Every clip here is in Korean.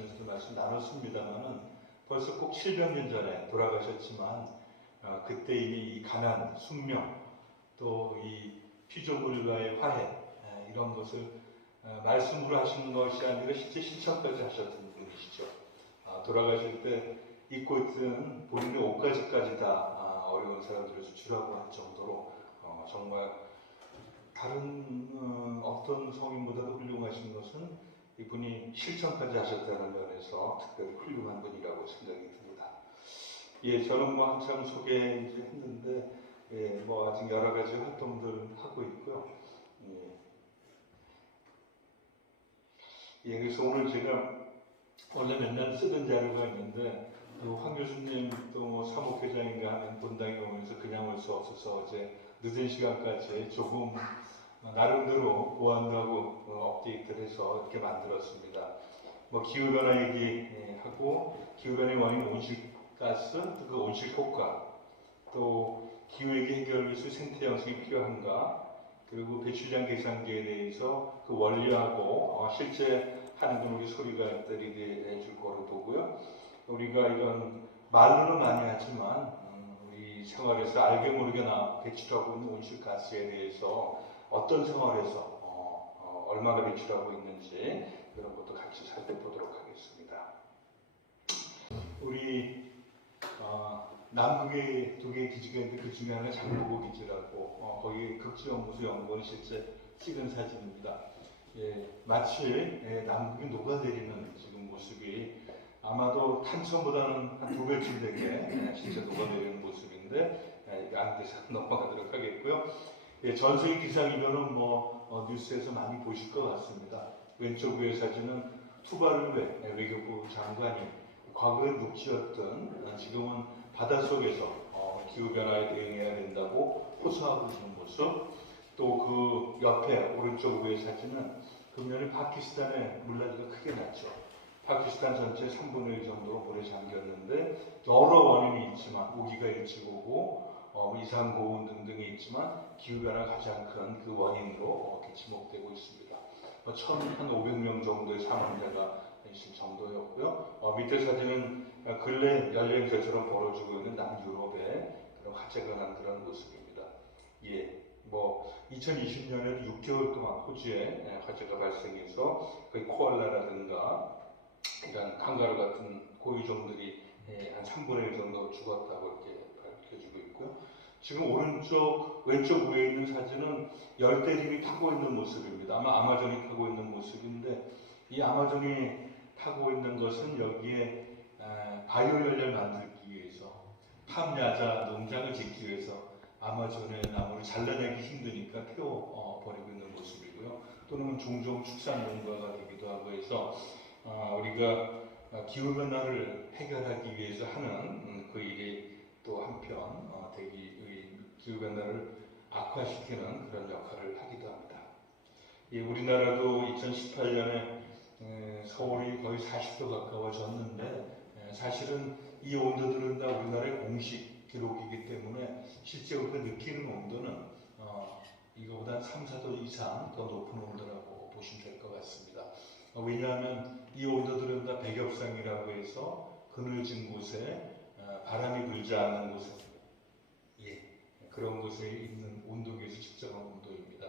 말씀에서도 말씀 나눴습니다만은 벌써 꼭 700년 전에 돌아가셨지만 그때 이미 이 가난, 순명, 또 이 피조물과의 화해 이런 것을 말씀으로 하시는 것이 아니라 실제 실천까지 하셨던 분이시죠. 돌아가실 때 입고 있던 본인의 옷가지까지 다 어려운 사람들에서 주라고 할 정도로 정말 다른 어떤 성인보다도 훌륭하신 것은 이분이 실천까지 하셨다는 면에서 특별히 훌륭한 분이라고 생각이 듭니다. 예, 저는 뭐 한참 소개 이제 했는데, 예, 뭐 아직 여러 가지 활동들 하고 있고요. 예, 그래서 오늘 제가 원래 맨날 쓰던 자료가 있는데, 황 교수님 또 뭐 사목회장인가 하는 본당에 오면서 그냥 올 수 없어서 어제 늦은 시간까지 조금 나름대로 보완도 하고 업데이트를 해서 이렇게 만들었습니다. 뭐 기후변화 얘기하고 기후변화의 원인 온실가스, 그 온실효과, 또 기후위기 해결을 위해서 생태 영성이 필요한가, 그리고 배출량 계산기에 대해서 그 원리하고 실제 하는 건 우리 소리가 들이대 줄 거로 보고요. 우리가 이런 말로는 많이 하지만 우리 생활에서 알게 모르게나 배출하고 있는 온실가스에 대해서 어떤 생활에서 얼마나 배출하고 있는지 그런 것도 같이 살펴보도록 하겠습니다. 우리 남극에 두 개의 기지가 있는데 그 중에 하나가 장보고 기지라고 거기 극지연구소 연구원이 실제 찍은 사진입니다. 예, 마치 남극이 녹아내리는 지금 모습이 아마도 탄천보다는 한 2배쯤 되게 진짜 녹아내리는 모습인데 안돼서 넘어가도록 하겠고요. 예, 전 세계 기상이변은 뭐 뉴스에서 많이 보실 것 같습니다. 왼쪽 위의 사진은 투바르베 외교부 장관이 과거에 묵지였던 지금은 바닷속에서 기후변화에 대응해야 된다고 호소하고 있는 모습, 또 그 옆에 오른쪽 위의 사진은 금년에 파키스탄에 물난리가 크게 났죠. 파키스탄 전체 3분의 1 정도로 물에 잠겼는데 여러 원인이 있지만 우기가 일찍 오고 이상 고온 등등이 있지만 기후변화가 가장 큰 그 원인으로 지목되고 있습니다. 1,500명 정도의 사망자가 있을 정도였고요. 밑에 사진은 근래 연령대처럼 벌어지고 있는 남유럽의 그런 화재가 난 그런 모습입니다. 예, 뭐 2020년에도 6개월 동안 호주에 화재가 발생해서 그 코알라라든가 이런 칸가루 같은 고유종들이 한 3분의 1 정도 죽었다고 이렇게 밝혀지고 있고요. 지금 왼쪽 위에 있는 사진은 열대림이 타고 있는 모습입니다. 아마 아마존이 타고 있는 모습인데 이 아마존이 타고 있는 것은 여기에 바이오 연료를 만들기 위해서 팜야자 농장을 짓기 위해서 아마존의 나무를 잘라내기 힘드니까 태워버리고 있는 모습이고요. 또는 종종 축산 농가가 되기도 하고 해서 우리가 기후변화를 해결하기 위해서 하는 그 일이 또 한편 기후변화를 악화시키는 그런 역할을 하기도 합니다. 예, 우리나라도 2018년에 서울이 거의 40도 가까워졌는데 사실은 이 온도들은 다 우리나라의 공식 기록이기 때문에 실제 우리가 느끼는 온도는 이거보다 3~4도 이상 더 높은 온도라고 보시면 될 것 같습니다. 왜냐하면 이 온도들은 다 백엽상이라고 해서 그늘진 곳에 바람이 불지 않는 곳에 그런 곳에 있는 온도계에서 측정한 온도입니다.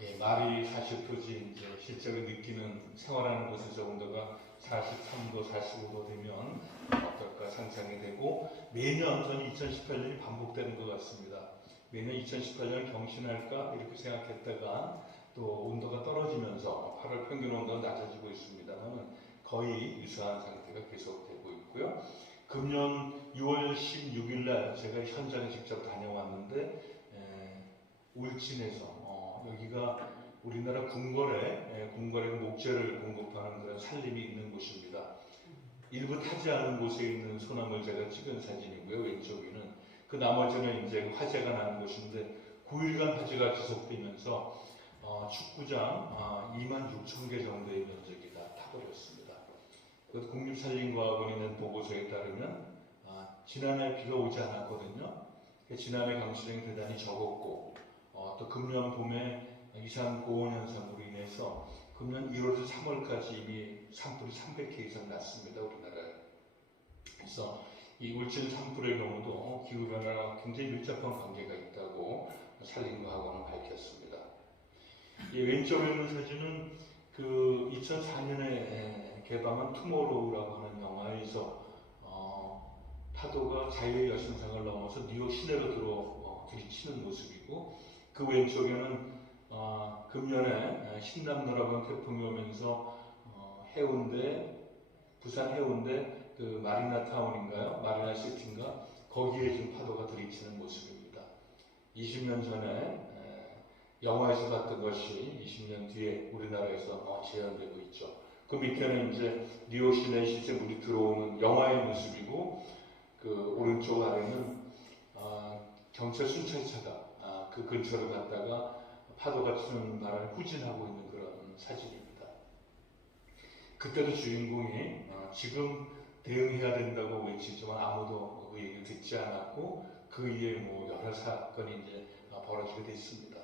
예, 말이 40도지 이제 실제로 느끼는 생활하는 곳에서 온도가 43도, 45도 되면 어떨까 상상이 되고 매년 저는 2018년이 반복되는 것 같습니다. 매년 2018년 경신할까 이렇게 생각했다가 또 온도가 떨어지면서 8월 평균 온도가 낮아지고 있습니다만 거의 유사한 상태가 계속되고 있고요. 금년 6월 16일 날 제가 현장에 직접 다녀왔는데 울진에서 여기가 우리나라 궁궐에 목재를 공급하는 그런 산림이 있는 곳입니다. 일부 타지 않은 곳에 있는 소나무를 제가 찍은 사진이고요. 왼쪽 위는 그 나머지는 이제 화재가 난 곳인데 9일간 화재가 지속되면서 축구장 26,000개 정도의 면적이 다 타버렸습니다. 국립산림과학원이 낸 보고서에 따르면 지난해 비가 오지 않았거든요. 지난해 강수량이 대단히 적었고 또 금년 봄에 이상 고온 현상으로 인해서 그 금년 1월에서 3월까지 이미 산불이 300개 이상 났습니다, 우리나라에. 그래서 이 울진 산불의 경우도 기후변화와 굉장히 밀접한 관계가 있다고 산림과학원은 밝혔습니다. 이 왼쪽에 있는 사진은 그 2004년에 개방한 투모로우라고 하는 영화에서 파도가 자유의 여신상을 넘어서 뉴욕 시내로 들이치는 모습이고, 그 왼쪽에는 금년에 신남노라고 하는 태풍이 오면서 해운대, 부산 해운대 그 마리나 타운인가요? 마리나 시티인가? 거기에 지금 파도가 들이치는 모습입니다. 20년 전에 영화에서 봤던 것이 20년 뒤에 우리나라에서 재현되고 있죠. 그 밑에는 이제 뉴욕 시내 실제 물이 들어오는 영화의 모습이고, 그 오른쪽 아래는 경찰 순찰차가 그 근처로 갔다가 파도가 치는 바람에 후진하고 있는 그런 사진입니다. 그때도 주인공이 지금 대응해야 된다고 외치지만 아무도 그 얘기를 듣지 않았고, 그 이후에 뭐 여러 사건이 이제 벌어지게 됐습니다.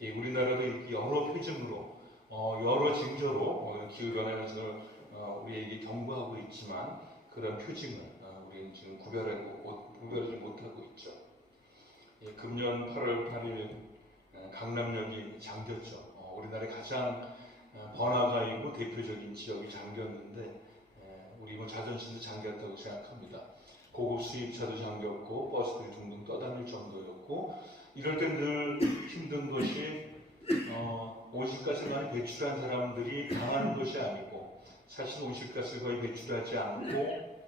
예, 우리나라도 이렇게 여러 표징으로 여러 징조로 기후변화에서 우리에게 경고하고 있지만, 그런 표징을 우리는 지금 구별하지 못하고 있죠. 예, 금년 8월 8일 강남역이 잠겼죠. 우리나라의 가장 번화가이고 대표적인 지역이 잠겼는데, 우리 뭐 자존심도 잠겼다고 생각합니다. 고급 수입차도 잠겼고 버스들이 둥둥 떠다닐 정도였고, 이럴 때 늘 힘든 것이 온실가스만 배출한 사람들이 당하는 것이 아니고, 사실 온실가스를 거의 배출하지 않고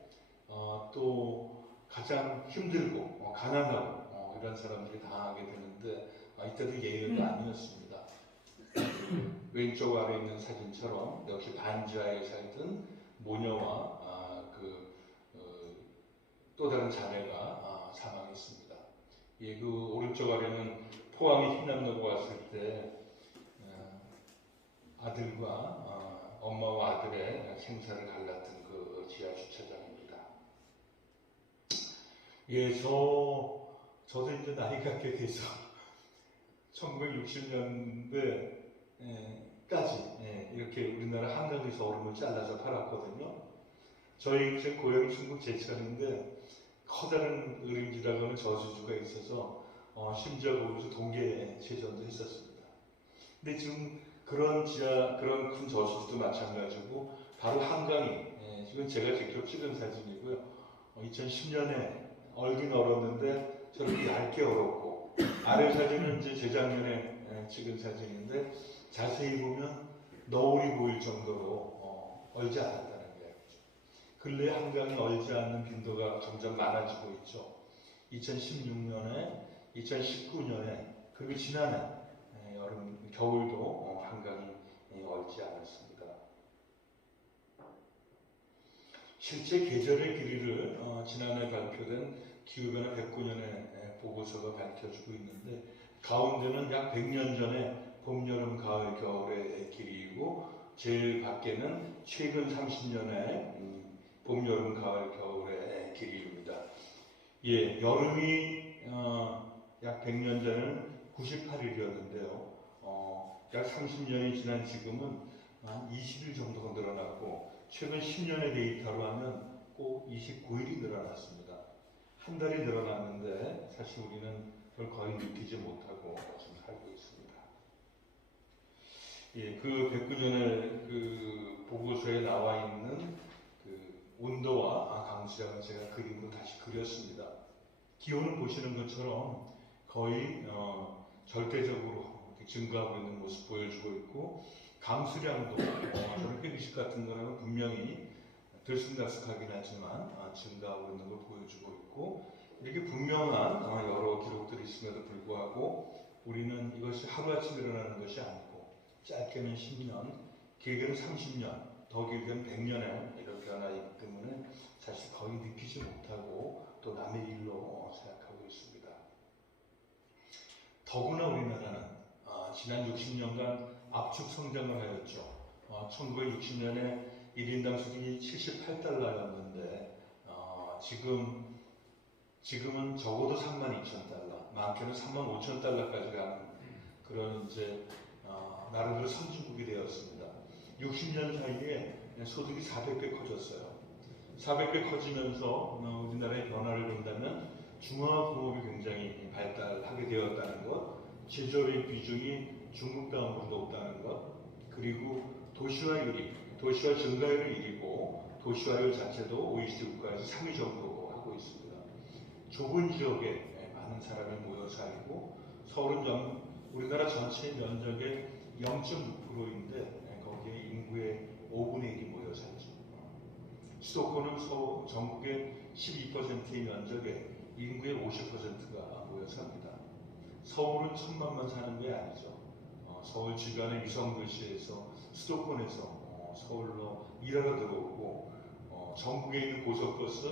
또 가장 힘들고 가난하고 이런 사람들이 당하게 되는데, 이때도 예외가 아니었습니다. 왼쪽 아래 있는 사진처럼 역시 반지하에 살던 모녀와 또 다른 자매가 사망했습니다. 예, 그 오른쪽 아래는 포항에 흰남노가 왔을 때 아들과 엄마와 아들의 생사를 갈랐던 그 지하 주차장입니다. 예, 저도 이제 나이가 꽤 돼서 1960년대까지 이렇게 우리나라 한강에서 얼음을 잘라서 팔았거든요. 저희 제 고향이 충북 제천인데 커다란 으림지라고 하는 저수지가 있어서 심지어 거기서 동계체전도 했었습니다. 근데 지금 그런 큰 저수지도 마찬가지고, 바로 한강이, 지금 제가 직접 찍은 사진이고요. 2010년에 얼긴 얼었는데 저렇게 얇게 얼었고, 아래 사진은 이제 재작년에 찍은 사진인데 자세히 보면 너울이 보일 정도로 얼지 않았다는 거예요. 근래 한강이 얼지 않는 빈도가 점점 많아지고 있죠. 2016년에, 2019년에, 그리고 지난해 겨울도 한강이 얼지 않았습니다. 실제 계절의 길이를 지난해 발표된 기후변화 109년의 보고서가 밝혀주고 있는데, 가운데는 약 100년 전에 봄, 여름, 가을, 겨울의 길이이고, 제일 밖에는 최근 30년의 봄, 여름, 가을, 겨울의 길이입니다. 예, 여름이 약 100년 전에는 98일이었는데요. 약 30년이 지난 지금은 한 20일 정도가 늘어났고, 최근 10년의 데이터로 하면 꼭 29일이 늘어났습니다. 한 달이 늘어났는데 사실 우리는 그걸 거의 느끼지 못하고 지금 살고 있습니다. 예, 그 109년의 그 보고서에 나와 있는 그 온도와 강수량을 제가 그림으로 다시 그렸습니다. 기온을 보시는 것처럼 거의 절대적으로 증가하고 있는 모습 보여주고 있고, 강수량도 저는 회기식 같은 거는 분명히 들쑥날쑥하긴 하지만 증가하고 있는 걸 보여주고 있고, 이렇게 분명한 여러 기록들이 있음에도 불구하고 우리는 이것이 하루아침에 일어나는 것이 아니고, 짧게는 10년, 길게는 30년, 더 길게는 100년의 이런 변화이기 때문에 사실 거의 느끼지 못하고 또 남의 일로 생각하고 있습니다. 더구나 우리나라는 지난 60년간 압축 성장을 하였죠. 1960년에 1인당 수준이 78달러였는데 지금은 적어도 32,000달러, 많게는 35,000달러까지 가는 그런 이제 나름대로 선진국이 되었습니다. 60년 사이에 소득이 400배 커졌어요. 400배 커지면서 우리나라의 변화를 본다면 중화공업이 굉장히 발달하게 되었다는 것, 제조업의 비중이 중국 다음으로 높다는 것, 그리고 도시화율이, 도시화 증가율이 1위고 도시화율 자체도 OECD 국가에서 3위 정도 하고 있습니다. 좁은 지역에 많은 사람이 모여 살고 서울은 우리나라 전체 면적의 0.6%인데 거기에 인구의 5분의 1이 모여 살죠. 수도권은 전국의 12%의 면적에 인구의 50%가 모여 삽니다. 서울은 1000만만 사는 게 아니죠. 서울 주변의 위성도시에서 수도권에서 서울로 일하러 들어오고 전국에 있는 고속버스,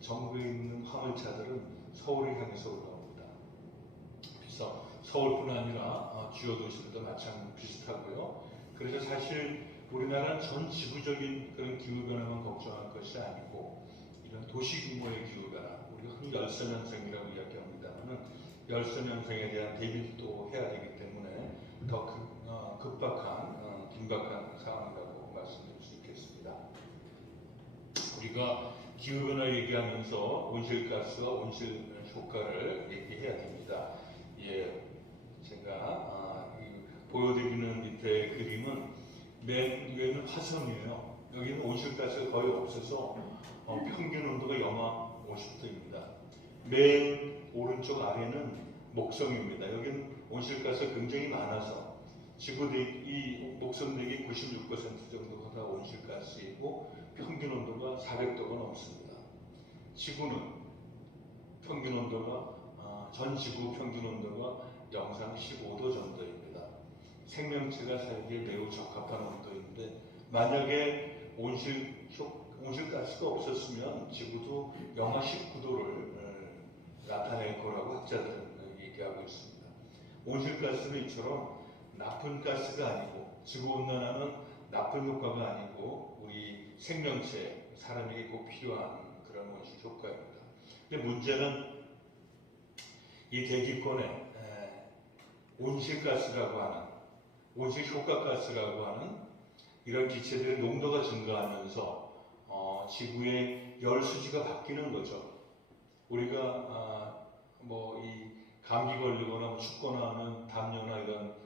전국에 있는 화물차들은 서울을 향해서 올라옵니다. 그래서 서울뿐 아니라 주요 도시들도 마찬가지로 비슷하고요. 그래서 사실 우리나라는 전 지구적인 그런 기후변화만 걱정할 것이 아니고 이런 도시 규모의 기후변화, 우리가 흔히 열섬현상이라고 이야기합니다만 열섬현상에 대한 대비도 해야 되기 때문에 더 급박한, 긴박한 상황이라고 말씀드릴 수 있겠습니다. 우리가 기후변화 얘기하면서 온실가스와 온실효과를 얘기해야 됩니다. 예, 제가 보여드리는 밑에 그림은 맨 위에는 화성이에요. 여기는 온실가스가 거의 없어서 평균 온도가 영하 50도입니다. 맨 오른쪽 아래는 목성입니다. 여기는 온실가스가 굉장히 많아서 이 목성대기 96% 정도가 다 온실가스이고 평균 온도가 400도가 넘습니다. 지구는 평균 온도가 전 지구 평균 온도가 영상 15도 정도입니다. 생명체가 살기에 매우 적합한 온도인데 만약에 온실가스가 없었으면 지구도 영하 19도를 나타낼 거라고 학자들은 얘기하고 있습니다. 온실가스는 이처럼 나쁜 가스가 아니고 지구온난화는 나쁜 효과가 아니고 우리 생명체, 사람에게 꼭 필요한 그런 온실 효과입니다. 근데 문제는 이 대기권에 온실가스라고 하는, 온실효과가스라고 하는 이런 기체들의 농도가 증가하면서 지구의 열 수지가 바뀌는 거죠. 우리가 이 감기 걸리거나 춥거나 하면 담요나 이런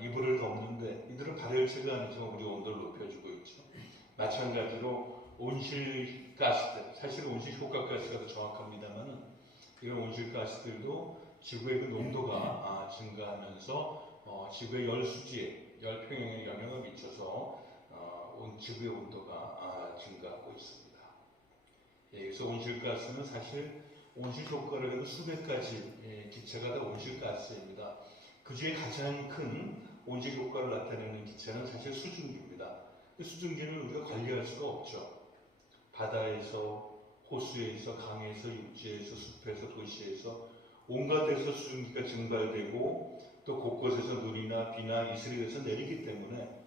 이불을 덮는데 이들은 발열체가 아니지만 우리 온도를 높여주고 있죠. 마찬가지로 온실가스들, 사실 온실효과가스가 더 정확합니다만 이런 온실가스들도 지구의 그 농도가 증가하면서 지구의 열 수지에, 열 평형에 영향을 미쳐서 지구의 온도가 증가하고 있습니다. 예, 그래서 온실가스는 사실 온실효과를 해도 수백 가지 기체가 다 온실가스입니다. 그 중에 가장 큰 온실효과를 나타내는 기체는 사실 수증기입니다. 수증기는 우리가 관리할 수가 없죠. 바다에서, 호수에서, 강에서, 육지에서, 숲에서, 도시에서 온갖 데서 수증기가 증발되고 또 곳곳에서 눈이나 비나 이슬이 돼서 내리기 때문에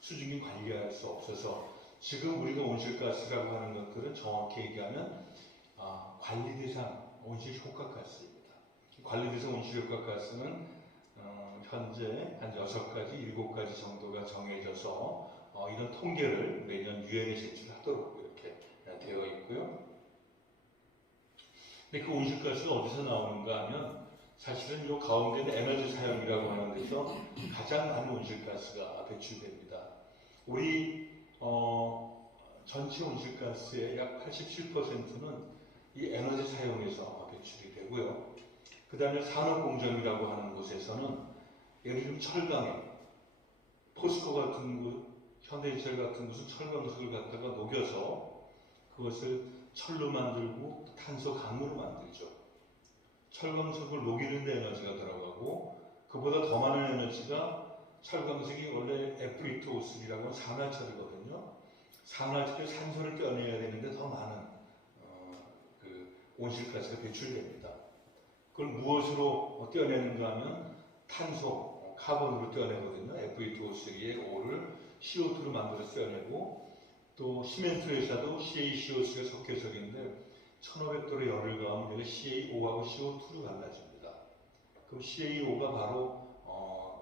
수증기 관리할 수 없어서 지금 우리가 온실가스라고 하는 것들은 정확히 얘기하면 관리대상 온실효과가스입니다. 관리대상 온실효과가스는 현재 한 6가지, 7가지 정도가 정해져서 이런 통계를 매년 유엔에 제출하도록 이렇게 되어 있고요. 근데 그 온실가스가 어디서 나오는가 하면 사실은 이 가운데는 에너지 사용이라고 하는 데서 가장 많은 온실가스가 배출됩니다. 우리 전체 온실가스의 약 87%는 이 에너지 사용에서 배출이 되고요. 그 다음에 산업공정이라고 하는 곳에서는 예를 들면 철강에 포스코 같은 곳, 현대제철 같은 곳은 철광석을 갖다가 녹여서 그것을 철로 만들고 탄소 강으로 만들죠. 철광석을 녹이는 데 에너지가 들어가고 그보다 더 많은 에너지가 철광석이 원래 Fe2O3라고 하는 산화철이거든요. 산화철에 산소를 떼어내야 되는데 더 많은 온실가스가 배출됩니다. 그걸 무엇으로 떼어내는가 하면 탄소, 카본으로 떼어내거든요. Fe2O3의 O를 CO2로 만들어서 떼어내고 또 시멘트 회사도 CaCO2가 석회석인데 1500도로 열을 가하면 얘가 CaO하고 CO2로 갈라집니다. 그럼 CaO가 바로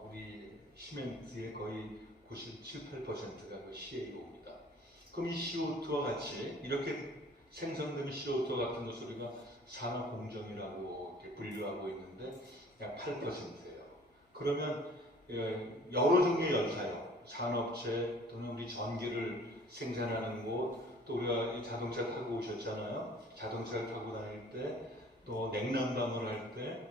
우리 시멘트의 거의 97, 8%가 그 CAO입니다. 그럼 이 CO2와 같이 이렇게 생성되는 CO2와 같은 것을 우리가 산업공정이라고 이렇게 분류하고 있는데 약 8%예요. 그러면 여러 종류의 연사용, 산업체 또는 우리 전기를 생산하는 곳, 또 우리가 이 자동차 타고 오셨잖아요. 자동차를 타고 다닐 때, 또 냉난방을 할 때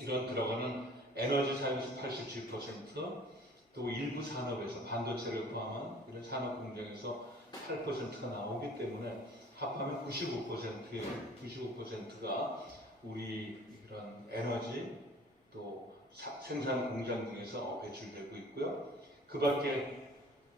이런 들어가는 에너지 사용수 87%, 또 일부 산업에서 반도체를 포함한 이런 산업 공정에서 8%가 나오기 때문에 합하면 95%예요. 95%가 우리 이런 에너지 또 생산 공장 중에서 배출되고 있고요. 그 밖에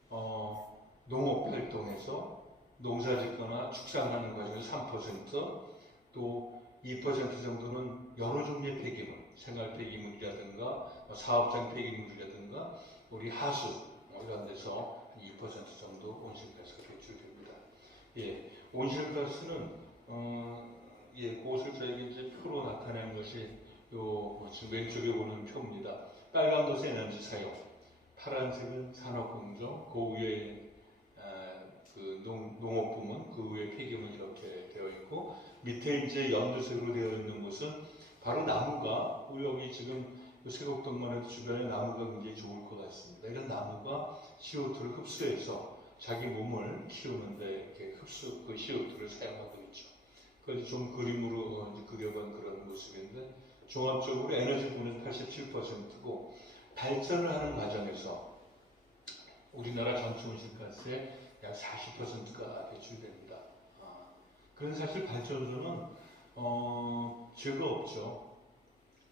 농업 활동에서 농사짓거나 축산하는 과정에서 3%, 또 2% 정도는 여러 종류의 폐기물, 생활 폐기물이라든가 사업장 폐기물이라든가 우리 하수 이런 데서 2% 정도 온실가스가 배출됩니다. 예, 온실가스는 그것을 저희가 이제 표로 나타낸 것이 지금 왼쪽에 보는 표입니다. 빨간 것은 에너지 사용, 파란색은 산업공정, 그 위에 그 농업 부문, 그 위에 폐기물 이렇게 되어 있고, 밑에 이제 연두색으로 되어 있는 것은 바로 나무가, 여기 지금 세곡동만의 주변에 나무가 굉장히 좋을 것 같습니다. 이런 나무가 CO2를 흡수해서 자기 몸을 키우는데 이렇게 그 CO2를 사용하고 있죠. 그래서 좀 그림으로 이제 그려본 그런 모습인데, 종합적으로 에너지 부분은 87%고, 발전을 하는 과정에서 우리나라 전체 온실가스의 약 40%가 배출됩니다. 그런 사실 발전소는 죄가 없죠.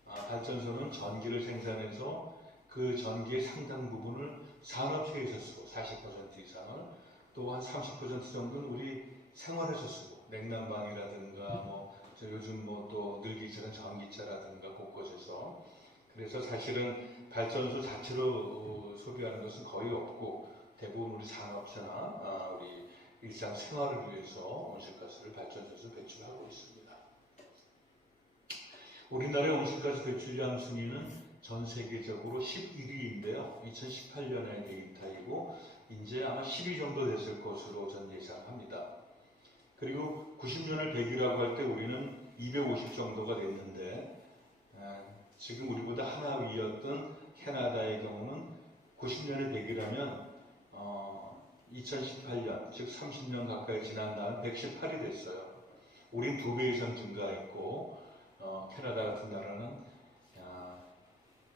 발전소는 전기를 생산해서 그 전기의 상당 부분을 산업체에서 쓰고 40% 이상을, 또 한 30% 정도는 우리 생활에서 쓰고, 냉난방이라든가 요즘 또 늘기 시작한 전기차라든가 곳곳에서. 그래서 사실은 발전소 자체로 소비하는 것은 거의 없고, 대부분 우리 산업체나 우리 일상 생활을 위해서 온실가스를 발전소에서 배출하고 있습니다. 우리나라의 온실가스 배출량 순위는 전 세계적으로 11위인데요. 2018년의 데이터이고 이제 아마 10위 정도 됐을 것으로 전 예상합니다. 그리고 90년을 100위라고 할 때 우리는 250 정도가 됐는데, 지금 우리보다 하나 위였던 캐나다의 경우는 90년에 100이라면 2018년, 즉 30년 가까이 지난 다음 118이 됐어요. 우린 2배 이상 증가했고, 캐나다 같은 나라는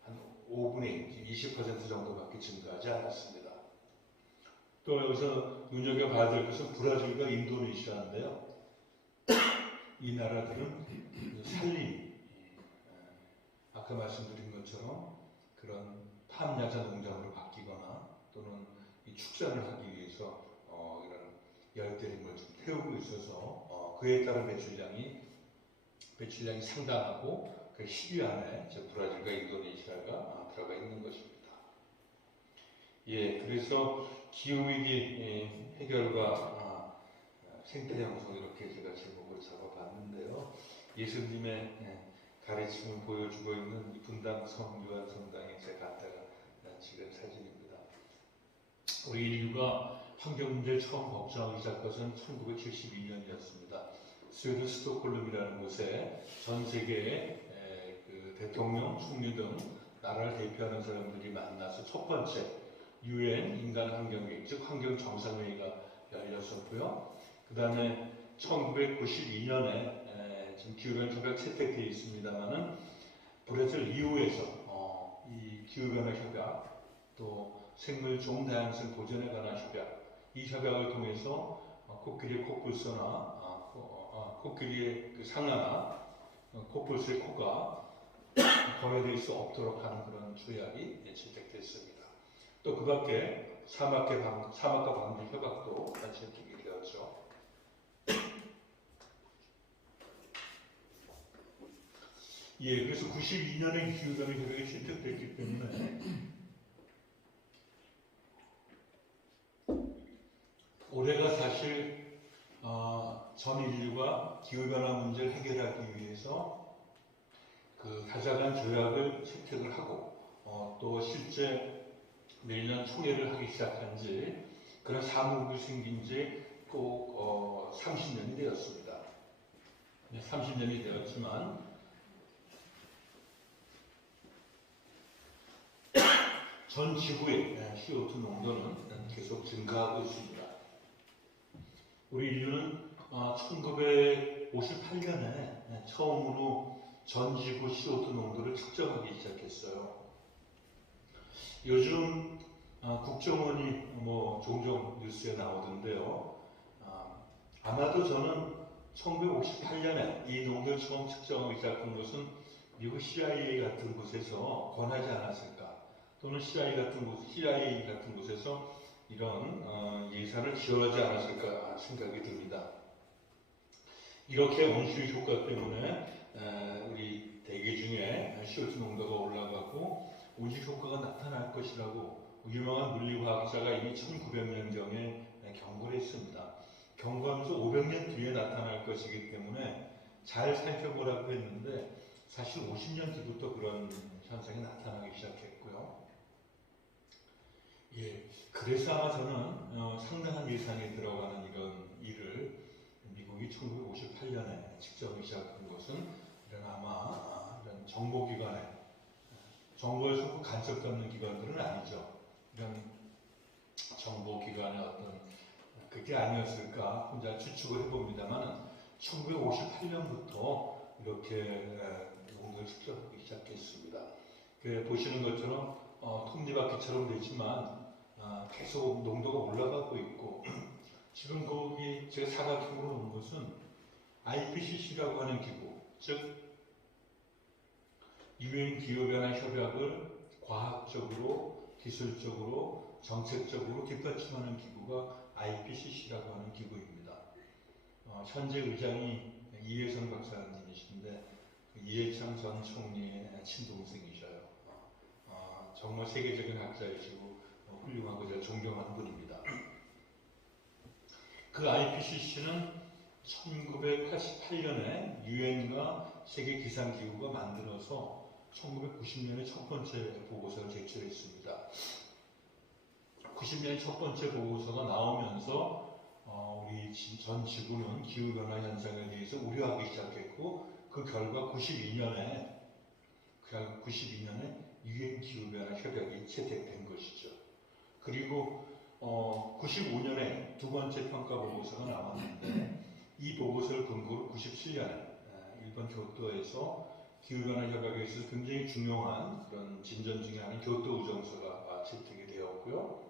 한 5분의 1, 20% 정도밖에 증가하지 않았습니다. 또 여기서 눈여겨봐야 될 것은 브라질과 인도네시아인데요. 이 나라들은 산림, 아까 말씀드린 것처럼 그런 팜야자 농장으로 바뀌거나 또는 이 축산을 하기 위해서 이런 열대림을 좀 태우고 있어서 그에 따른 배출량이 상당하고 그 10위 안에 브라질과 인도네시아가 들어가 있는 것입니다. 예, 그래서 기후위기 해결과 생태 양성, 이렇게 제가 제목을 잡아봤는데요. 예수님의 가르침을 보여주고 있는 이 분당성 유한성당에 제가 갖다가 찍은 사진입니다. 우리 인류가 환경 문제를 처음 걱정하기 시작한 것은 1972년이었습니다. 스웨덴 스톡홀름이라는 곳에 전 세계의 그 대통령, 총리 등 나라를 대표하는 사람들이 만나서 첫 번째 UN 인간환경회의, 즉 환경정상회의가 열렸었고요. 그 다음에 1992년에 지금 기후변화 협약 채택되어 있습니다만은 브레질 리우에서 이 기후변화 협약, 또 생물 종다양성 보존에 관한 협약, 이 협약을 통해서 코끼리의 코뿔소나 코끼리의 그 상아나 코뿔소의 코가 거래될 수 없도록 하는 그런 조약이 채택됐습니다. 또 그 밖에 사막과 방류 협약도 채택이 되었죠. 예, 그래서 92년에 기후변화 협약이 채택됐기 때문에 올해가 사실 전 인류가 기후변화 문제를 해결하기 위해서 그 다자간 조약을 채택을 하고 또 실제 매년 총회를 하기 시작한 지 그런 사무국이 생긴 지 꼭 30년이 되었습니다. 30년이 되었지만 전 지구의 CO2 농도는 계속 증가하고 있습니다. 우리 인류는 1958년에 처음으로 전 지구 CO2 농도를 측정하기 시작했어요. 요즘 국정원이 종종 뉴스에 나오던데요. 아마도 저는 1958년에 이 농도를 처음 측정하기 시작한 것은 미국 CIA 같은 곳에서 권하지 않았을까, 또는 CIA 같은 곳에서 이런 예산을 지원하지 않았을까 생각이 듭니다. 이렇게 온실 효과 때문에 우리 대기 중에 CO2 농도가 올라가고 온실 효과가 나타날 것이라고 유명한 물리화학자가 이미 1900년경에 경고를 했습니다. 경고하면서 500년 뒤에 나타날 것이기 때문에 잘 살펴보라고 했는데 사실 50년 뒤부터 그런 현상이 나타나기 시작했고요. 그래서 아마 저는 상당한 예산이 들어가는 이런 일을 미국이 1958년에 측정하기 시작한 것은 이런 정보기관에, 정보를 쏟고 간접 잡는 기관들은 아니죠. 이런 정보기관의 어떤 그게 아니었을까 혼자 추측을 해봅니다만 1958년부터 이렇게 농도를 측정하기 시작했습니다. 보시는 것처럼 톱니바퀴처럼 되지만 계속 농도가 올라가고 있고 지금 거기 제가 사각형으로 놓은 것은 IPCC라고 하는 기구, 즉 유엔 기후변화 협약을 과학적으로, 기술적으로, 정책적으로 뒷받침하는 기구가 IPCC라고 하는 기구입니다. 현재 의장이 이해성 박사님이신데 이해창 전 총리의 친동생이셔요. 정말 세계적인 학자이시고 훌륭하고 제가 존경하는 분입니다. 그 IPCC는 1988년에 유엔과 세계기상기구가 만들어서 1990년에 첫 번째 보고서를 제출했습니다. 90년에 첫 번째 보고서가 나오면서 우리 전 지구는 기후변화 현상에 대해서 우려하기 시작했고 그 결과 92년에 유엔 기후변화 협약이 채택된 것이죠. 그리고 95년에 두 번째 평가 보고서가 나왔는데 이 보고서를 근거로 97년에 일본 교토에서 기후변화 협약에 있어서 굉장히 중요한 그런 진전 중에 하나인 교토 의정서가 채택이 되었고요.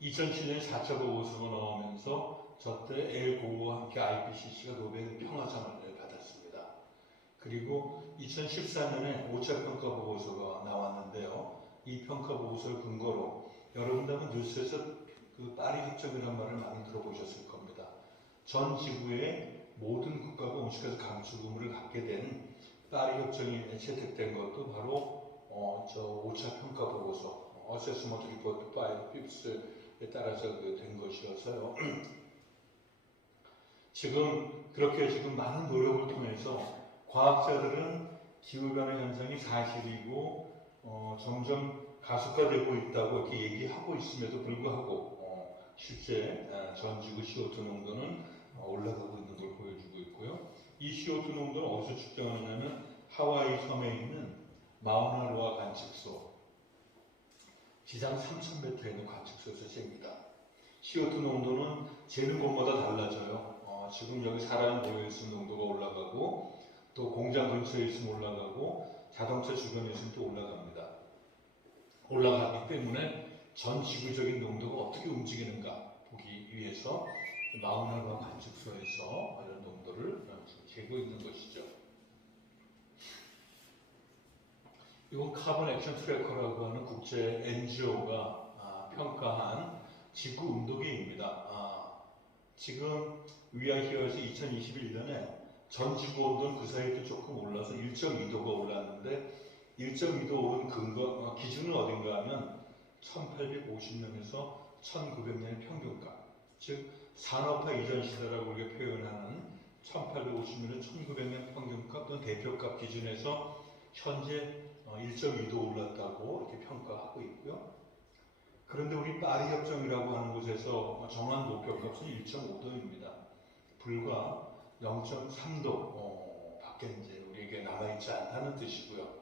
2007년에 4차 보고서가 나오면서 저때 엘 고어와 함께 IPCC가 노벨 평화상을 받았습니다. 그리고 2014년에 5차 평가 보고서가 나왔는데요. 이 평가 보고서를 근거로 여러분도 아마 뉴스에서 그 파리 협정이라는 말을 많이 들어보셨을 겁니다. 전 지구의 모든 국가가 온실가스 감축 의무를 갖게 된 파리 협정이 채택된 것도 바로 5차 평가 보고서 Assessment Report 5에 따라서 된 것이어서요. 지금 많은 노력을 통해서 과학자들은 기후변화 현상이 사실이고 점점 가속화되고 있다고 이렇게 얘기하고 있음에도 불구하고 실제 전 지구 CO2 농도는 올라가고 있는 걸 보여주고 있고요. 이 CO2 농도는 어디서 측정하냐면 하와이 섬에 있는 마우나로아 관측소, 지상 3,000m에 있는 관측소에서 잽니다. CO2 농도는 재는 곳마다 달라져요. 지금 여기 사람 모여 있으면 농도가 올라가고 또 공장 근처에 있으면 올라가고 자동차 주변에 있으면 또 올라갑니다. 올라가기 때문에 전 지구적인 농도가 어떻게 움직이는가 보기 위해서 마우나로아 관측소에서 이런 농도를 재고 있는 것이죠. 이건 카본 액션 트래커라고 하는 국제 NGO가 평가한 지구 온도계입니다. 지금 위아히어에서 2021년에 전 지구 온도는 그 사이에 또 조금 올라서 1.2도가 올랐는데 1.2도 오른 기준은 어딘가 하면 1850년에서 1900년의 평균값, 즉 산업화 이전 시대라고 우리가 표현하는 1850년에서 1900년 평균값 또는 대표값 기준에서 현재 1.2도 올랐다고 이렇게 평가하고 있고요. 그런데 우리 파리 협정이라고 하는 곳에서 정한 목표값은 1.5도입니다. 불과 0.3도 밖에 이제 우리에게 남아있지 않다는 뜻이고요.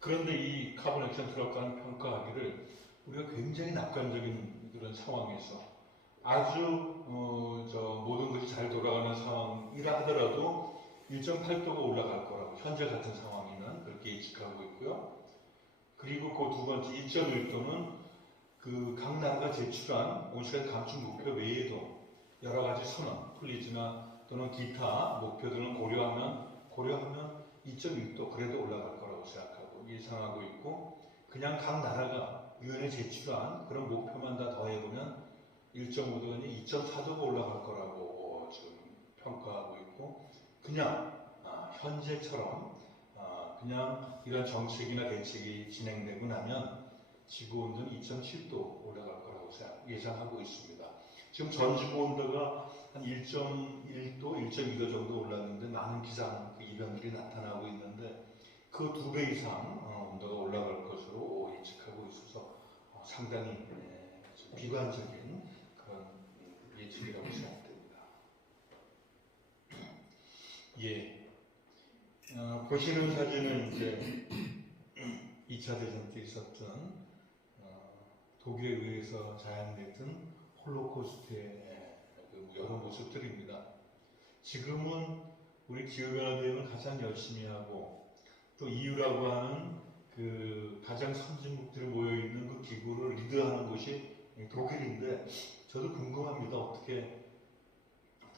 그런데 이 카본 액션 트럭과는 평가하기를 우리가 굉장히 낙관적인 그런 상황에서 아주 모든 것이 잘 돌아가는 상황이라 하더라도 1.8도가 올라갈 거라고 현재 같은 상황에는 그렇게 예측하고 있고요. 그리고 그 두 번째 2.1도는 그 각 나라가 제출한 온실가스 감축 목표 외에도 여러 가지 선언, 플리즈나 또는 기타 목표들을 고려하면 2.6도 그래도 올라갈 거라고 생각하고 예상하고 있고, 그냥 각 나라가 유엔에 제출한 그런 목표만 다 더해보면 1.5도가 아니라 2.4도가 올라갈 거라고 지금 평가하고 있고, 그냥 현재처럼 그냥 이런 정책이나 대책이 진행되고 나면 지구온도는 2.7도 올라갈 거라고 예상하고 있습니다. 지금 전 지구온도가 한 1.1도, 1.2도 정도 올랐는데 많은 기상 이변들이 나타나고 있는데 그 2배 이상 온도가 올라갈 것으로 예측하고 있어서 상당히 비관적인 그런 예측이라고 생각됩니다. 예, 보시는 사진은 이제 2차 대전 때 있었던 독일에 의해서 자행됐던 홀로코스트의 여러 모습들입니다. 지금은 우리 기후변화 대응을 가장 열심히 하고 또 EU라고 하는 그 가장 선진국들이 모여있는 그 기구를 리드하는 곳이 독일인데, 저도 궁금합니다. 어떻게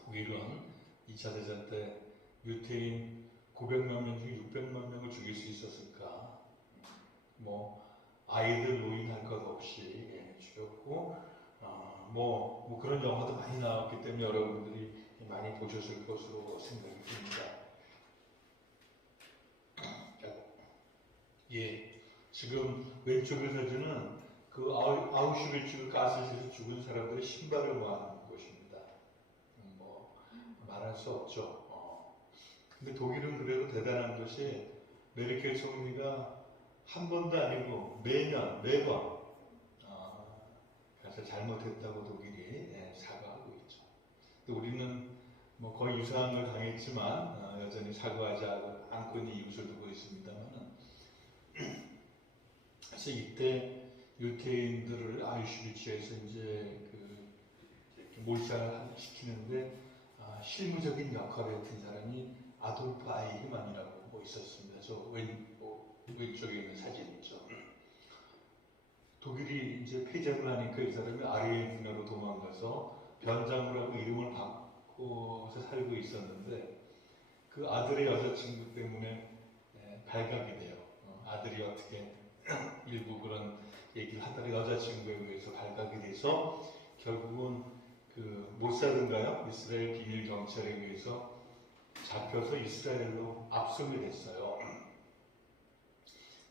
독일은 2차 대전 때 유태인 900만 명 중에 600만 명을 죽일 수 있었을까? 아이들 노인 할 것 없이 죽였고, 그런 영화도 많이 나왔기 때문에 여러분들이 많이 보셨을 것으로 생각이 듭니다. 예, 지금 왼쪽의 사진은 그 아우슈비츠 가스실에서 죽은 사람들의 신발을 모아놓은 곳입니다. 말할 수 없죠. 근데 독일은 그래도 대단한 것이 메르켈 총리가 한 번도 아니고 매번 그래서 잘못했다고 독일이 사과하고 있죠. 우리는 거의 유사한 걸 당했지만 여전히 사과하지 않고 있는 이웃을 두고 있습니다만, 그래서 이때 유태인들을 아우슈비츠에서 이제 몰살을 시키는데 실무적인 역할을 했던 사람이 아돌프 아이히만이라고 있었습니다. 저 왼쪽에 있는 사진이죠. 독일이 이제 패전을 하니까 이 사람이 아르헨티나로 도망가서 변장을 하고 이름을 바꿔서 살고 있었는데, 그 아들의 여자친구 때문에 발각이 돼요. 아들이 어떻게 일부 그런 얘기를 하다가 여자친구에 의해서 발각이 돼서 결국은 그 모사드인가요? 이스라엘 비밀 경찰에 의해서 잡혀서 이스라엘로 압송이 됐어요.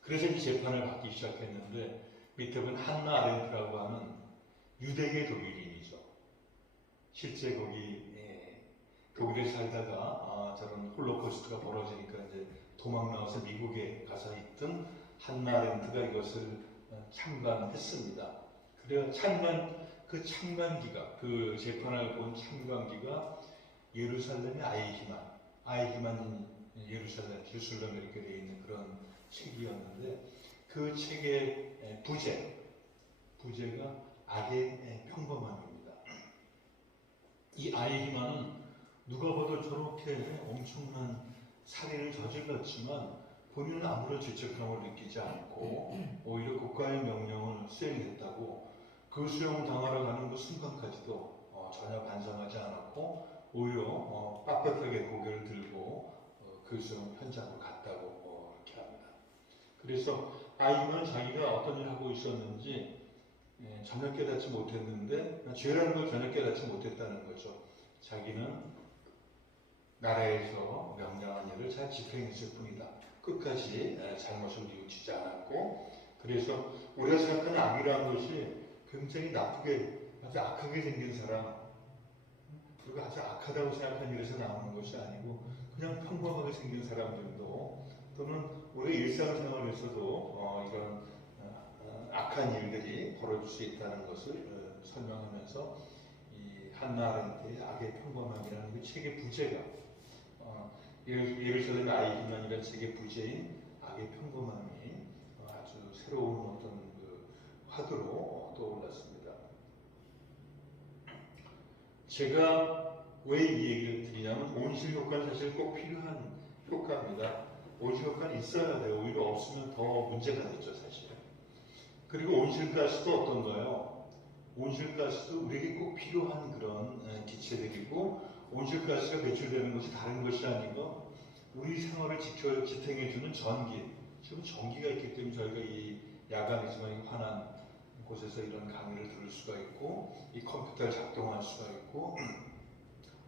그래서 이 재판을 받기 시작했는데, 밑에 보면 한나 아렌트라고 하는 유대계 독일인이죠. 실제 거기 독일에 살다가 저런 홀로코스트가 벌어지니까 이제 도망 나와서 미국에 가서 있던 한나 아렌트가 이것을 참관했습니다. 그래서 그 재판을 본 참관기가 예루살렘의 아이히만 예루살렘 이렇게 되어 있는 그런 책이었는데, 그 책의 부제가 악의 평범함입니다. 이 아이히만은 누가 봐도 저렇게 엄청난 살인을 저질렀지만 본인은 아무런 죄책감을 느끼지 않고 오히려 국가의 명령을 수행했다고, 그 수행을 당하러 가는 그 순간까지도 전혀 반성하지 않았고 오히려 빳빳하게 고개를 들고 그 수행 현장으로 갔다고 그렇게 합니다. 그래서 아이히만은 자기가 어떤 일을 하고 있었는지 전혀 깨닫지 못했는데, 죄라는 걸 전혀 깨닫지 못했다는 거죠. 자기는 나라에서 명령한 일을 잘 집행했을 뿐이다. 끝까지 잘못을 뉘우치지 않았고, 그래서 우리가 생각하는 악이라는 것이 굉장히 나쁘게, 아주 악하게 생긴 사람, 그리고 아주 악하다고 생각하는 일에서 나오는 것이 아니고 그냥 평범하게 생긴 사람들도 또는 우리 일상생활에서도 이런 악한 일들이 벌어질 수 있다는 것을 설명하면서 이 한나 아렌트의 악의 평범함이라는 그 책의 부제가 예루살렘 아이기만이라는 책의 부제인 악의 평범함이 아주 새로운 어떤 그 화두로 떠올랐습니다. 제가 왜 이 얘기를 드리냐면 온실 효과는 사실 꼭 필요한 효과입니다. 온실 효과는 있어야 돼요. 오히려 없으면 더 문제가 되죠, 사실. 그리고 온실가스도 어떤가요? 온실가스도 우리에게 꼭 필요한 그런 기체들이고, 온실가스가 배출되는 것이 다른 것이 아니고 우리 생활을 지탱해주는 전기. 지금 전기가 있기 때문에 저희가 이 야간이지만 환한 곳에서 이런 강의를 들을 수가 있고, 이 컴퓨터를 작동할 수가 있고,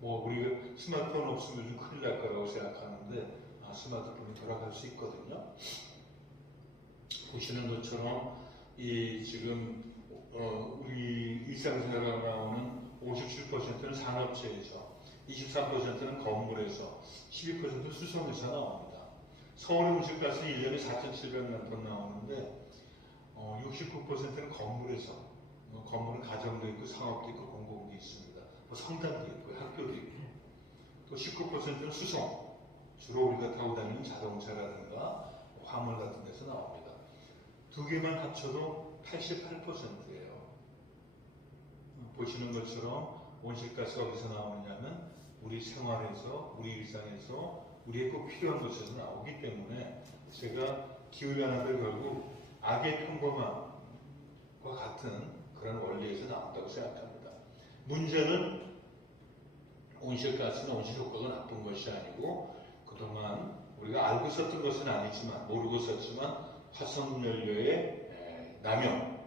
뭐 우리가 스마트폰 없으면 좀 큰일 날 거라고 생각하는데 스마트폰이 돌아갈 수 있거든요. 보시는 것처럼 이 지금 우리 일상생활에 나오는 57%는 산업체에서, 23%는 건물에서, 12%는 수송에서 나옵니다. 서울의 온실가스는 1년에 4,700만 톤 나오는데 69%는 건물에서, 건물은 가정도 있고 상업도 있고 공공도 있습니다. 뭐 성당도 있고 학교도 있고, 또 19%는 수송, 주로 우리가 타고 다니는 자동차라든가 화물 같은 데서 나옵니다. 두 개만 합쳐도 88%예요. 보시는 것처럼 온실가스가 어디서 나오느냐면 우리 생활에서, 우리 일상에서, 우리의 꼭 필요한 곳에서 나오기 때문에 제가 기후변화를 결국 악의 평범함과 같은 그런 원리에서 나온다고 생각합니다. 문제는 온실가스는 온실효과가 나쁜 것이 아니고 그동안 우리가 알고 썼던 것은 아니지만, 모르고 썼지만 화석연료의 남용,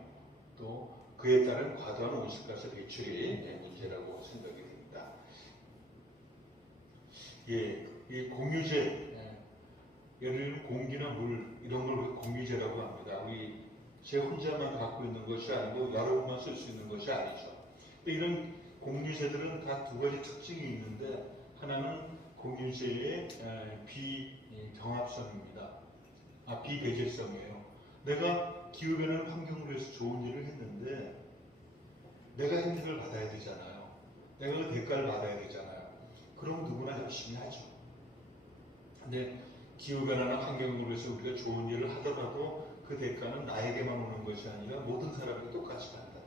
또 그에 따른 과도한 온실가스 배출이 문제라고 생각이 됩니다. 예, 이 공유제, 예를 들면 공기나 물 이런 걸 공유제라고 합니다. 우리 제 혼자만 갖고 있는 것이 아니고 여러분만 쓸 수 있는 것이 아니죠. 이런 공유제들은 다 두 가지 특징이 있는데, 하나는 공유제의 비경합성입니다. 비배제성이에요. 내가 기후변화를 환경을 위해서 좋은 일을 했는데 내가 혜택을 받아야 되잖아요. 내가 그 대가를 받아야 되잖아요. 그럼 누구나 열심히 하죠. 근데 기후변화나 환경을 위해서 우리가 좋은 일을 하더라도 그 대가는 나에게만 오는 것이 아니라 모든 사람에게 똑같이 간다는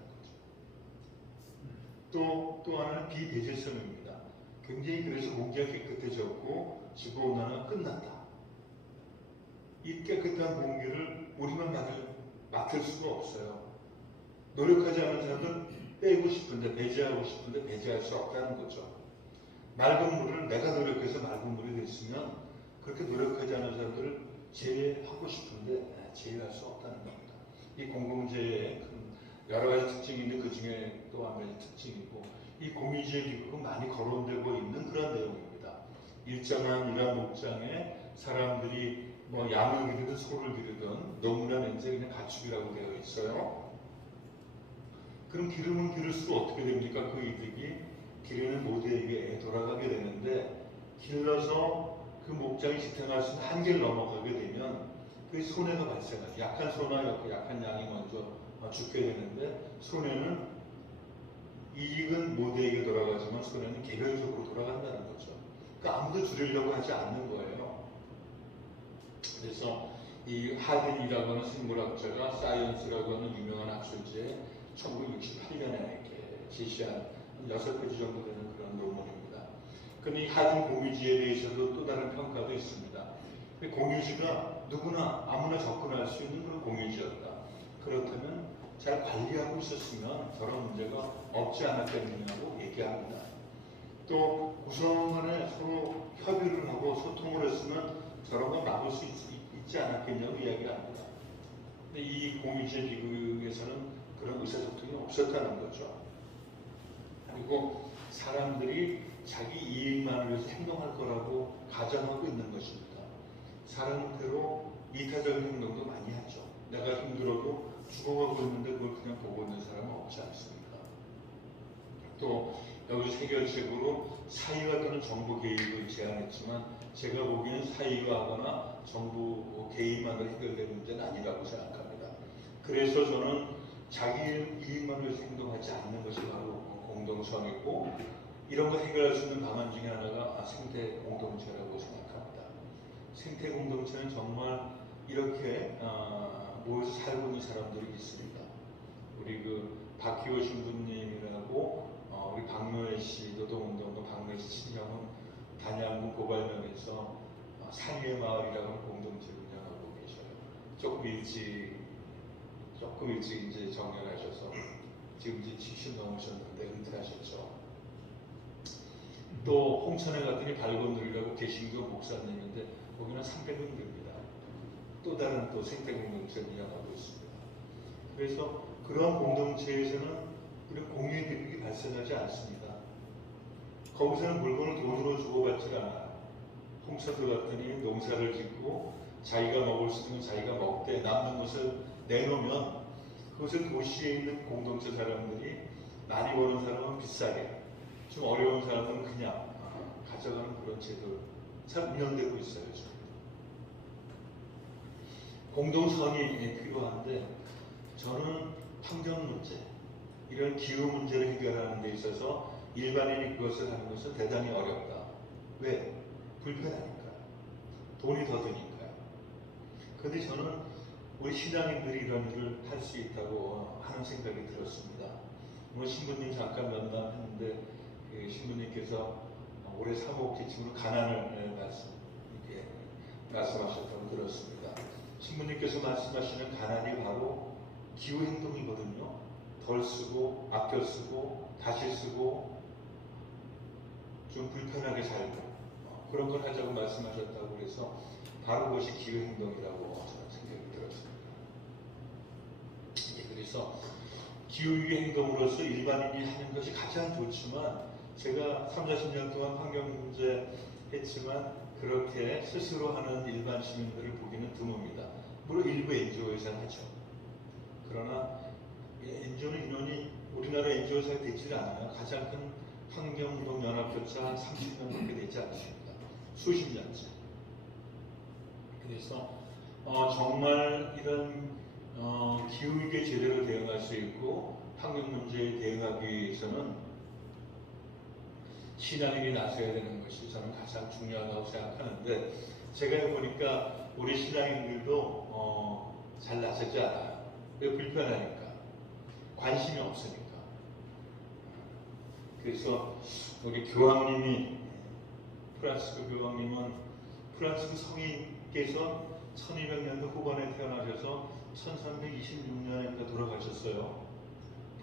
거죠. 또 하나는 비배제성입니다. 굉장히 그래서 공기가 깨끗해졌고 지구온난화가 끝났다. 이 깨끗한 공기를 우리만 맡을 수가 없어요. 노력하지 않은 사람들은 빼고 싶은데, 배제하고 싶은데 배제할 수 없다는 거죠. 맑은 물을 내가 노력해서 맑은 물이 됐으면 그렇게 노력하지 않은 사람들을 제외하고 싶은데 제외할 수 없다는 겁니다. 이 공공재의 여러 가지 특징인데 그 중에 또 한 가지 특징이고, 이 공유제 기구가 많이 거론되고 있는 그런 내용입니다. 일정한 일한 목장에 사람들이 뭐 양을 기르든 소를 기르든 너무나 냄새 그냥 가축이라고 되어 있어요. 그럼 기르면 기를수록 어떻게 됩니까? 그 이득이 기르는 모두에게 돌아가게 되는데, 길러서 그 목장이 지탱할 수 있는 한계를 넘어가게 되면 그 손해가 발생하죠. 약한 소나 약한 양이 먼저 죽게 되는데, 손해는 이익은 모두에게 돌아가지만 손해는 개별적으로 돌아간다는 거죠. 그러니까 아무도 줄이려고 하지 않는 거예요. 그래서 이 하든이라고 하는 생물학자가 사이언스라고 하는 유명한 학술지에 1968년에 이렇게 제시한 6페이지 정도 되는 그런 논문입니다. 그런데 이 하든 공유지에 대해서도 또 다른 평가도 있습니다. 공유지가 누구나 아무나 접근할 수 있는 그런 공유지였다. 그렇다면 잘 관리하고 있었으면 저런 문제가 없지 않았겠느냐고 얘기합니다. 또 구성 간에 서로 협의를 하고 소통을 했으면 저런 건 막을 수 있지 않았겠냐고 이야기합니다. 근데 이 공유제 기구에서는 그런 의사소통이 없었다는 거죠. 그리고 사람들이 자기 이익만을 위해서 행동할 거라고 가정하고 있는 것입니다. 사람대로 이타적인 행동도 많이 하죠. 내가 힘들어도 죽어가고 있는데 그걸 그냥 보고 있는 사람은 없지 않습니까? 또 여기서 해결책으로 사회와 또는 정부 개입을 제안했지만 제가 보기에는 사회화하거나 정부 개입만으로 해결될 문제는 아니라고 생각합니다. 그래서 저는 자기 이익만을 위해서 행동하지 않는 것이 바로 공동체이고, 이런 거 해결할 수 있는 방안 중에 하나가 생태 공동체라고 생각합니다. 생태 공동체는 정말 이렇게 모여서 살고 있는 사람들이 있습니다. 우리 박희호 신부님이라고 우리 박노해 씨, 노동운동가 박노해 씨 친형은 단양군 고발면에서 산위의 마을이라는 공동체를 운영하고 계셔요. 조금 일찍 이제 정년하셔서 지금 이제 70 넘으셨는데 은퇴하셨죠. 또 홍천에 갔더니 발곤들이라고 개신교 목사님인데 거기는 300명 됩니다. 또 다른 또 생태 공동체를 운영하고 있습니다. 그래서 그런 공동체에서는 그런 공유의 비극이 발생하지 않습니다. 거기서는 물건을 돈으로 주고받지 않아요. 홍천도 갔더니 농사를 짓고 자기가 먹을 수 있는 건 자기가 먹되 남는 것을 내놓으면 그것을 도시에 있는 공동체 사람들이 많이 버는 사람은 비싸게, 좀 어려운 사람은 그냥 가져가는 그런 제도 잘 운영되고 있어요. 지금. 공동선이 필요한데 저는 환경 문제, 이런 기후 문제를 해결하는 데 있어서 일반인이 그것을 하는 것은 대단히 어렵다. 왜? 불편하니까. 돈이 더 드니까요. 그런데 저는 우리 신앙인들이 이런 일을 할 수 있다고 하는 생각이 들었습니다. 오늘 신부님 잠깐 면담했는데 신부님께서 올해 사목지침으로 가난을 말씀하셨다고 들었습니다. 신부님께서 말씀하시는 가난이 바로 기후행동이거든요. 덜 쓰고 아껴 쓰고 다시 쓰고 좀 불편하게 살고 그런 걸 하자고 말씀하셨다고 그래서 바로 그것이 기후행동이라고 저는 생각이 들었습니다. 그래서 기후위기 행동으로서 일반인이 하는 것이 가장 좋지만 제가 30-40년 동안 환경문제 했지만 그렇게 스스로 하는 일반 시민들을 보기는 드뭅니다. 물론 일부 NGO에서는 하죠. 그러나 NGO는 인원이 우리나라 NGO 사이에 되지 않아요. 가장 큰 환경운동연합조차 한 30명밖에 되지 않습니다. 수십 년째. 그래서 정말 이런 기후위기에 제대로 대응할 수 있고 환경 문제에 대응하기 위해서는 신앙인이 나서야 되는 것이 저는 가장 중요하다고 생각하는데, 제가 해보니까 우리 신앙인들도 잘 나서지 않아요. 왜? 불편하니까, 관심이 없으니까. 그래서 우리 교황님이, 프란시스코 교황님은 프란시스코 성인께서 1200년도 후반에 태어나셔서 1326년에 돌아가셨어요.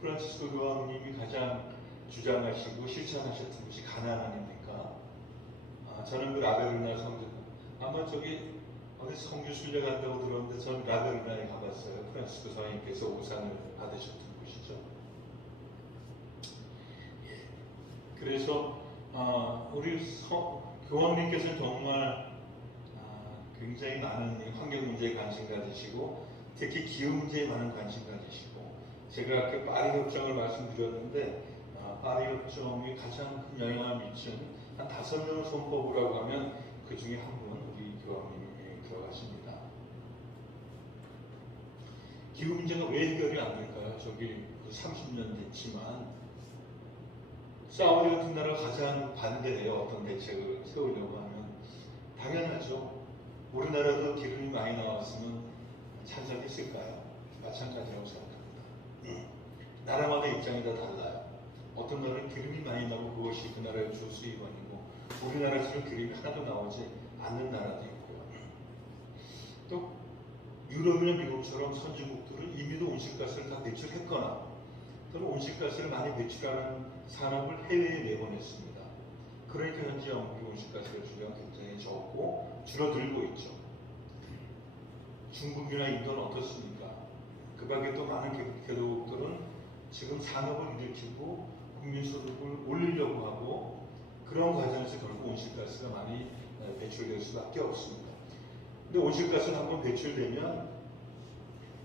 프란시스코 교황님이 가장 주장하시고 실천하셨던 것이 가난 아닙니까? 저는 그 라베르나 성전, 아마 저기 어디 성주 순례 간다고 들었는데 저는 라베르나에 가봤어요. 프란시스코 성인께서 우상을 받으셨던 곳이죠. 그래서 우리 교황님께서는 정말 굉장히 많은 환경 문제에 관심 가지시고 특히 기후 문제에 많은 관심 가지시고, 제가 아까 파리 협정을 말씀드렸는데 파리 협정이 가장 큰 영향을 미친 한 5명을 손꼽으라고 하면 그 중에 한 분은 우리 교황님이 들어가십니다. 기후 문제가 왜 해결이 안 될까요? 저기 30년 됐지만 사우디 같은 나라가 가장 반대해요. 어떤 대책을 세우려고 하면. 당연하죠. 우리나라도 기름이 많이 나왔으면 찬성했을까요? 마찬가지라고 생각합니다. 나라마다 입장이 다 달라요. 어떤 나라는 기름이 많이 나고 그것이 그 나라의 주 수입원이고, 우리나라처럼 기름이 하나도 나오지 않는 나라도 있고요. 또 유럽이나 미국처럼 선진국들은 이미도 온실가스를 다 배출했거나 또는 온실가스를 많이 배출하는 산업을 해외에 내보냈습니다. 그러니까 현재 영국이 온실가스의 주量굉장히 적고 줄어들고 있죠. 중국이나 인도는 어떻습니까? 그 밖에 또 많은 개도국들은 지금 산업을 일으키고 국민소득을 올리려고 하고, 그런 과정에서 결국 온실가스가 많이 배출될 수밖에 없습니다. 근데 온실가스는 한번 배출되면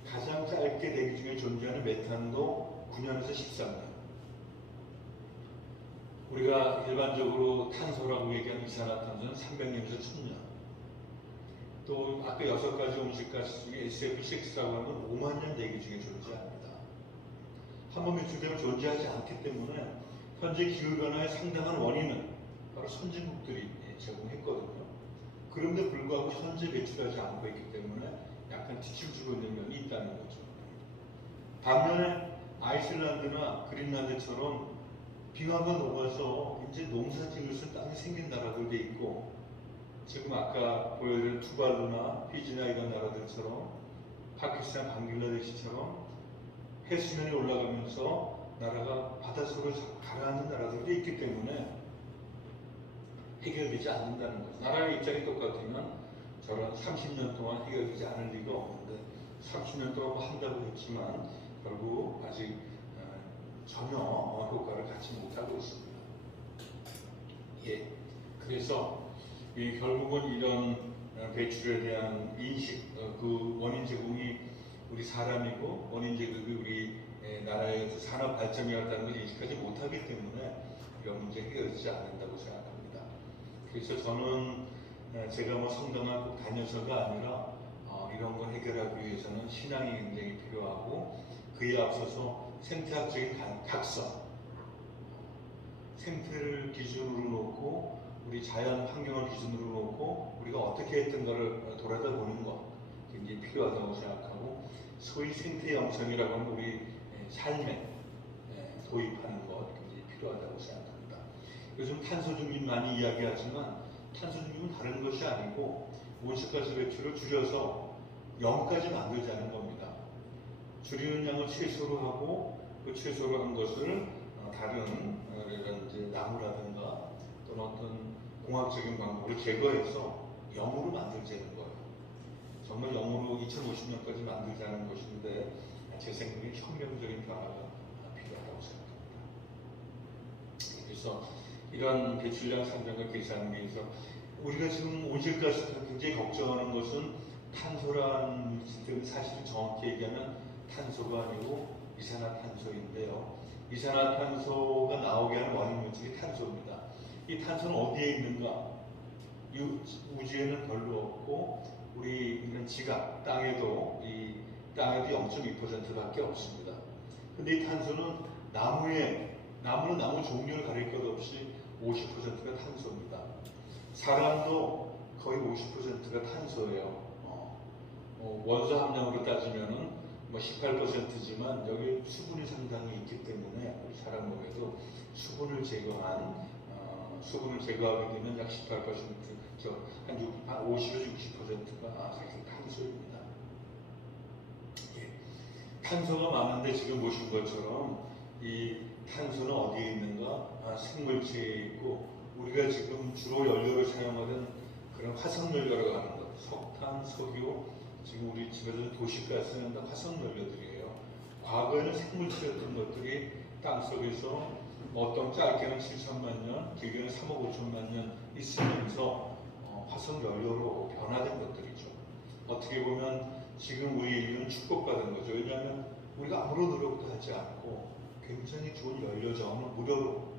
가장 짧게 대기 중에 존재하는 메탄도 9년에서 13년. 우리가 일반적으로 탄소라고 얘기하는 이산화탄소는 300년에서 1000년. 또 아까 6가지 온실가스 중에 SF6라고 하는 5만 년 대기 중에 존재합니다. 한번 배출되면 존재하지 않기 때문에 현재 기후변화의 상당한 원인은 바로 선진국들이 제공했거든요. 그런데 불구하고 현재 배출하지 않고 있기 때문에 약간 뒤집어지고 있는 면이 있다는 거죠. 반면에 아이슬란드나 그린란드처럼 빙하가 녹아서 이제 농사 지을 수 있는 땅이 생긴 나라들도 있고, 지금 아까 보여드린 투발루나 피지나 이런 나라들처럼 파키스탄, 방글라데시처럼 해수면이 올라가면서 나라가 바닷속을 가라앉는 나라들도 있기 때문에 해결되지 않는다는 거죠. 나라의 입장이 똑같으면 저런 30년 동안 해결되지 않을 리가 없는데 30년 동안 뭐 한다고 했지만 결국 아직 전혀 효과를 갖지 못하고 있습니다. 예, 그래서 결국은 이런 배출에 대한 인식, 그 원인 제공이 우리 사람이고 원인 제공이 우리 나라의 산업 발전이었다는 걸 인식하지 못하기 때문에 이런 문제 해결되지 않는다고 생각합니다. 그래서 저는 제가 뭐 성당을 꼭 다녀서가 아니라 이런 걸 해결하기 위해서는 신앙이 굉장히 필요하고, 그에 앞서서 생태학적인 각성, 생태를 기준으로 놓고 우리 자연 환경을 기준으로 놓고 우리가 어떻게 했던 것을 돌아다보는 것 굉장히 필요하다고 생각하고, 소위 생태 영성이라고 하는 우리 삶에 도입하는 것 굉장히 필요하다고 생각합니다. 요즘 탄소 중립 많이 이야기하지만 탄소 중립은 다른 것이 아니고 온실가스 배출을 줄여서 0까지 만들자는 겁니다. 줄이는 양을 최소로 하고 그 최소로 한 것을 다른 이런 이제 나무라든가 또는 어떤 공학적인 방법으로 제거해서 0으로 만들자는 거예요. 정말 0으로 2050년까지 만들자는 것인데 제 생각에 혁명적인 변화가 필요하다고 생각합니다. 그래서 이런 배출량 산정과 계산에 대해서 우리가 지금 온실가스 굉장히 걱정하는 것은 탄소라는 물질들은 사실 정확히 얘기하면 탄소가 아니고 이산화탄소인데요. 이산화탄소가 나오게 하는 원인 물질이 탄소입니다. 이 탄소는 어디에 있는가? 우주에는 별로 없고 우리 있는 지각, 땅에도 0.2%밖에 없습니다. 근데 이 탄소는 나무는 나무 종류를 가릴 것 없이 50%가 탄소입니다. 사람도 거의 50%가 탄소예요. 원소 함량으로 따지면은 뭐 18%지만 여기 수분이 상당히 있기 때문에 우리 사람 몸에도 수분을 제거하게 되면 약 18%, 한 50에서 60%가 사실 탄소입니다. 예. 탄소가 많은데 지금 보신 것처럼 이 탄소는 어디에 있는가? 생물체에 있고, 우리가 지금 주로 연료를 사용하는 그런 화석연료라고 하는 것, 석탄, 석유, 지금 우리 집에서 도시가스는 다 화석연료들이에요. 과거에는 생물체였던 것들이 땅속에서 어떤 짧게는 7천만 년, 길게는 3억 5천만 년 있으면서 화석연료로 변화된 것들이죠. 어떻게 보면 지금 우리 인류는 축복받은 거죠. 왜냐하면 우리가 아무런 노력도 하지 않고 굉장히 좋은 연료 자원을 무료로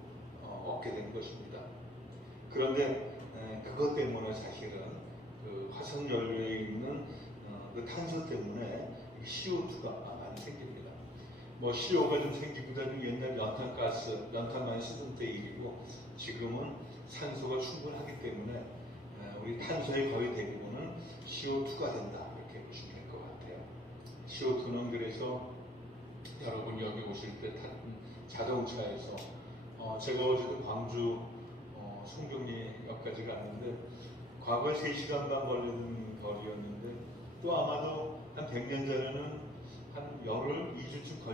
얻게 된 것입니다. 그런데 그것 때문에 사실은 그 화석연료에 있는 그 탄소 때문에 CO2가 많이 생깁니다. 뭐 CO가 좀 생기보다는 옛날 연탄만이 쓰던 때 일이고, 지금은 산소가 충분하기 때문에 우리 탄소의 거의 대부분은 CO2가 된다, 이렇게 보시면 될 것 같아요. CO2는 그래서 여러분 여기 오실 때 탄 자동차에서 제가 어제도 광주 송정리역까지 갔는데 과거에 3시간 반 걸리는 거리였는데, 또 아마도 한 100년 전에는 한 열흘, 2주쯤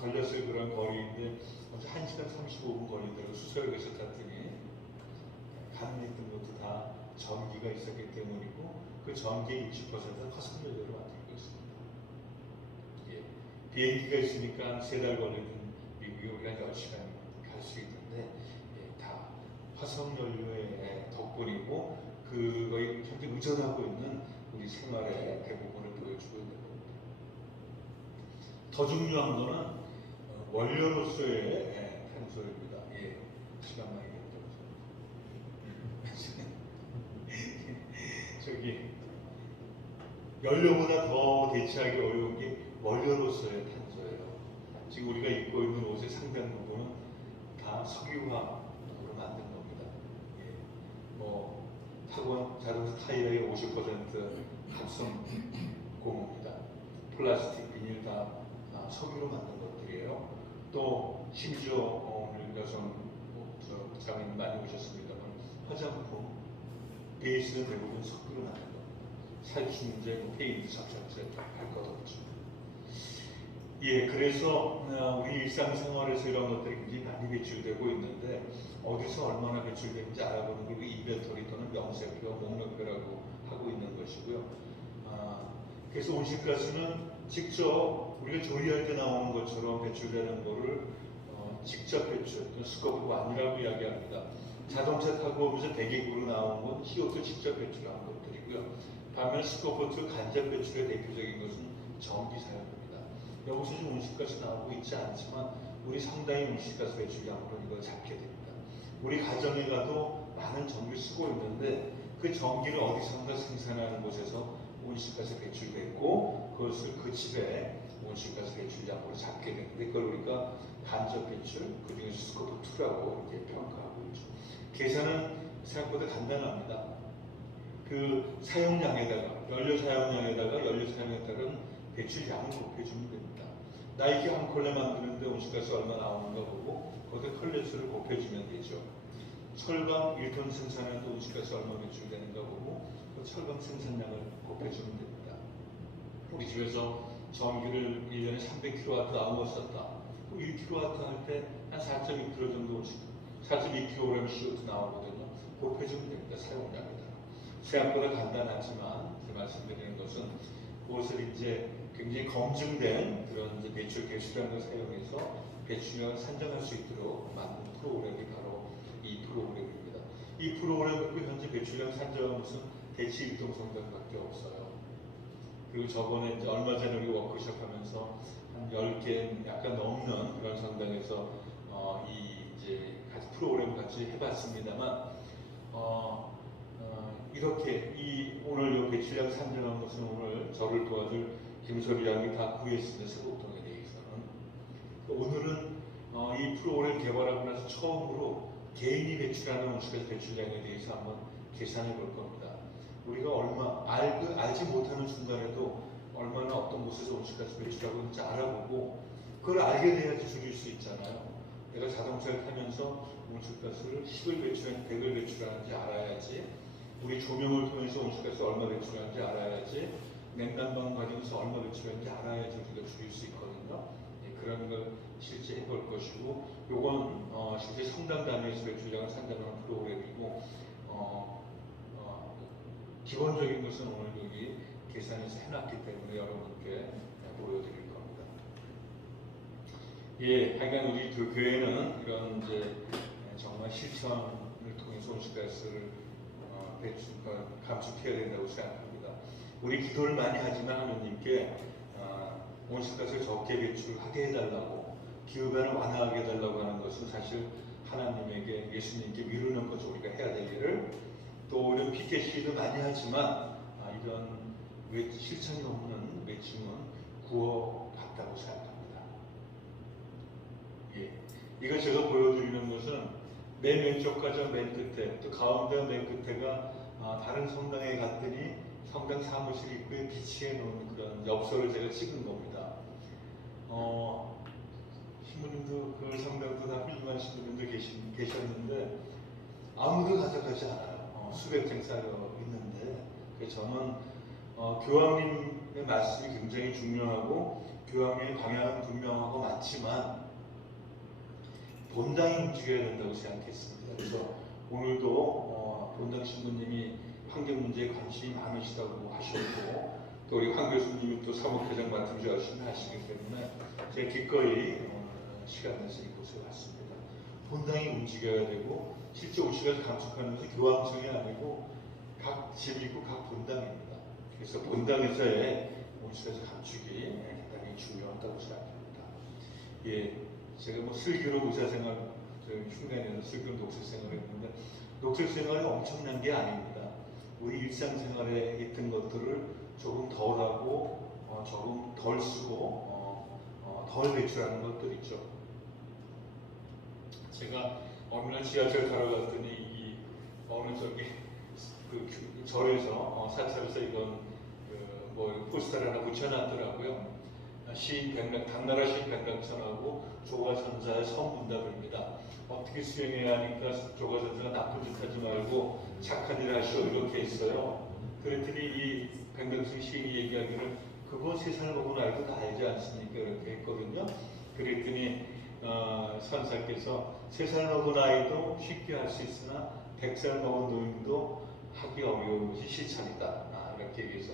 걸렸을 그런 거리인데 어제 1시간 35분 걸리더라고요. 수서역에서 탔더니 가는 있던 것도 다 전기가 있었기 때문이고, 그 전기의 60%는 화석연료로 만들고 있습니다. 예. 비행기가 있으니까 3달 걸리는 미국에 우리가 10시간 갈 수 있는데 다 화석연료의 덕분이고, 그거에 현재 의존하고 있는 우리 생활의 대부분을 보여주고 있는 겁니다. 더 중요한 거는 원료로서의 탄소입니다. 예. 시간 많이 됐죠. 저기 연료보다 더 대체하기 어려운 게 원료로서의 탄소예요. 지금 우리가 입고 있는 옷의 상당 부분은 다 석유화로 만든 겁니다. 예. 뭐 자동차 타이어의 50% 합성 고무입니다. 플라스틱, 비닐 다 석유로 만든 것들이에요. 또 심지어 오늘 여성 부장님 많이 오셨습니다만 화장품 베이스는 대부분 석유로 만든 겁니다. 살충제, 페인트, 접착제 할 것 없죠. 예, 그래서 우리 일상생활에서 이런 것들이 굉장히 많이 배출되고 있는데 어디서 얼마나 배출되는지 알아보는 게 인벤토리 또는 명세표, 목록표라고 하고 있는 것이고요. 그래서 온실가스는 직접 우리가 조리할 때 나오는 것처럼 배출되는 것을 직접 배출, 스코프 1이라고 이야기합니다. 자동차 타고 오면서 배기구로 나오는 건 CO2 직접 배출한 것들이고요. 반면 스코프 2 간접 배출의 대표적인 것은 전기 사용입니다. 여기서 좀 온실가스 나오고 있지 않지만 우리 상당히 온실가스 배출량으로 이걸 잡게 됩니다. 우리 가정에 가도 많은 전기를 쓰고 있는데 그 전기를 어디선가 생산하는 곳에서 온실가스 배출됐고 그것을 그 집에 온실가스 배출량으로 잡게 되는데 그걸 우리가 간접 배출, 그중에서 스코프 2라고 이렇게 평가하고 있죠. 계산은 생각보다 간단합니다. 그 사용량에다가 연료 사용량에 따른 배출량을 곱해주면 됩니다. 나이키 한 컬레 만드는데 온실가스 얼마 나오는가 보고 거기에 컬레수를 곱해주면 되죠. 철강 1톤 생산에도 온실가스 얼마 배출되는가 보고 그 철강 생산량을 곱해주면 됩니다. 우리 집에서 전기를 1년에 300kWh 썼다. 1kW 할 때 한 4.2kg 정도 4.2kg CO2 나오거든요. 곱해주면 됩니다. 사용량에다가. 생각보다 간단하지만 제 말씀드리는 것은 그것을 이제 굉장히 검증된 그런 이제 배출 개수량을 사용해서 배출량을 산정할 수 있도록 만든 프로그램이 바로 이 프로그램입니다. 이 프로그램은 현재 배출량 산정은 무슨 대치 일동성당밖에 없어요. 그리고 저번에 이제 얼마 전에 우리 워크숍 하면서 한 10개 약간 넘는 그런 성당에서 이 이제 같이 프로그램을 같이 해봤습니다만 이렇게 오늘 이 배출량 산정한 것은 오늘 저를 도와줄 김소리 양이 다 구했습니다. 세곡동에 대해서는. 오늘은 이 프로그램 개발하고 나서 처음으로 개인이 배출하는 온실가스 배출량에 대해서 한번 계산해 볼 겁니다. 우리가 알지 못하는 순간에도 얼마나 어떤 곳에서 온실가스 배출하고 있는지 알아보고 그걸 알게 돼야지 줄일 수 있잖아요. 내가 자동차를 타면서 온실가스를 10을 배출하는지 100을 배출하는지 알아야지, 우리 조명을 통해서 온실가스 얼마 배출하는지 알아야지, 냉난방 과정에서 얼마 배출하는지 알아야지 우리가 줄일 수 있거든요. 그런 걸 실제 해볼 것이고, 요건 실제 성당 단위에서 배출량을 산정하는 프로그램이고, 기본적인 것은 오늘 여기 계산해서 해놨기 때문에 여러분께 보여드릴 겁니다. 예, 하여간 우리 그 교회는 이런 이제 정말 실천을 통해서 온실가스를 감축해야 된다고 생각합니다. 우리 기도를 많이 하지만 하느님께 온실가스를 적게 배출하게 해달라고, 기후변을 완화하게 해달라고 하는 것은 사실 하나님에게, 예수님께 미루는 거죠. 우리가 해야 될 일을. 또 이런 피켓 시위도 많이 하지만 이런 실천이 없는 외침은 구호 같다고 생각합니다. 예, 이거 제가 보여드리는 것은 맨 왼쪽과 맨 끝에, 또 가운데 맨 끝에가 다른 성당에 갔더니 성당 사무실 입구에 비치해 놓은 그런 엽서를 제가 찍은 겁니다. 신부님도 그 성당도 다 훌륭한 신부님도 계셨는데 아무도 가져가지 않아요. 수백 장 쌓여 있는데, 그래서 저는 교황님의 말씀이 굉장히 중요하고 교황님의 방향은 분명하고 맞지만 본당이 움직여야 된다고 생각했습니다. 그래서 오늘도 본당 신부님이 환경 문제에 관심이 많으시다고 하셨고, 또 우리 황 교수님이 또 사무회장 맡으셔 열심히 하시기 때문에 제가 기꺼이 시간 내서 이곳에 왔습니다. 본당이 움직여야 되고, 실제 온실가스 감축하는 것이 교황청이 아니고 각 집이고 각 본당입니다. 그래서 본당에서의 온실가스 감축이 대단히 중요하다고 생각합니다. 예, 제가 슬기로 의사생활 흉내내서 슬픈 녹색 생활을 했는데 녹색 생활이 엄청난 게 아닙니다. 우리 일상생활에 있던 것들을 조금 덜하고 조금 덜 쓰고 덜 배출하는 것들 있죠. 제가 어느 날 지하철 타러 갔더니 어느 저기 그 절에서 사찰에서 이건 뭐 포스터를 하나 붙여놨더라고요. 시인 당나라 시인 백낙천하고 조가천사의 성문답입니다. 어떻게 수행해야 하니까 조가천사가 나쁜 짓 하지 말고 착한 일 하시오 이렇게 있어요. 그랬더니 이 백낙천 시인이 얘기하기를 그거 3살 먹은 아이도 다 알지 않습니까? 이렇게 했거든요. 그랬더니 선사께서 3살 먹은 아이도 쉽게 할 수 있으나 100살 먹은 노인도 하기 어려운 것이 시찰이다. 이렇게 얘기해서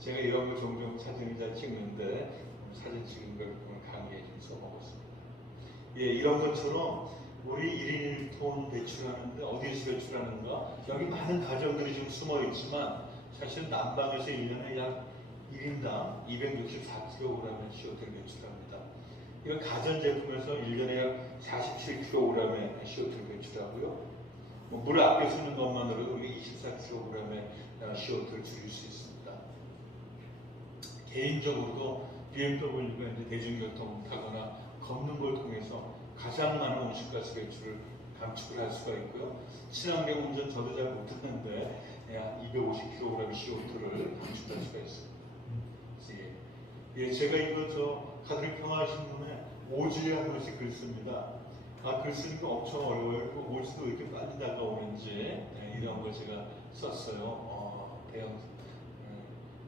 제가 이런 거 종종 사진을 잘 찍는데 사진 찍은 걸 보면 강의에 좀 써먹었습니다. 예, 이런 것처럼 우리 1인 1톤 배출하는데 어디에서 배출하는가? 여기 많은 가정들이 좀 숨어 있지만 사실 남방에서 1년에 약 1인당 264kg의 CO2를 배출합니다. 이런 가전제품에서 1년에 약 47kg의 CO2를 배출하고요. 물 아껴 쓰는 것만으로도 우리 24kg의 CO2를 줄일 수 있습니다. 개인적으로도 BMW가 이제 대중교통 타거나 걷는 걸 통해서 가장 많은 온실가스 배출을 감축을 할 수가 있고요. 친환경 운전 저도 잘 못했는데 약 250kg CO2를 감축할 수가 있습니다. 예, 제가 이거 가톨릭 평화신문에 5주에 한 번씩 글 씁니다. 글 쓰는 게 엄청 어려워요. 5주도 이렇게 빨리 다가오는지 이런 걸 제가 썼어요. 대형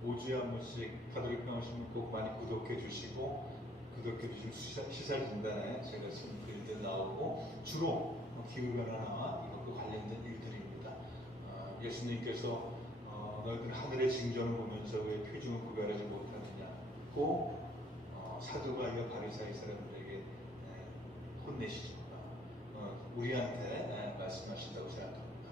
5주에 한 번씩 가톨릭 평화신문 꼭 많이 구독해 주시고 구독해 주시면 시사진단에 제가 쓴 글들 나오고 주로 기후변화나 이것과 관련된 일들입니다. 예수님께서 너희들 하늘의 징조를 보면서 왜 표징을 구별하지 못하느냐고 사두가이와 바리사이 사람들에게 혼내시죠. 우리한테 말씀하신다고 생각합니다.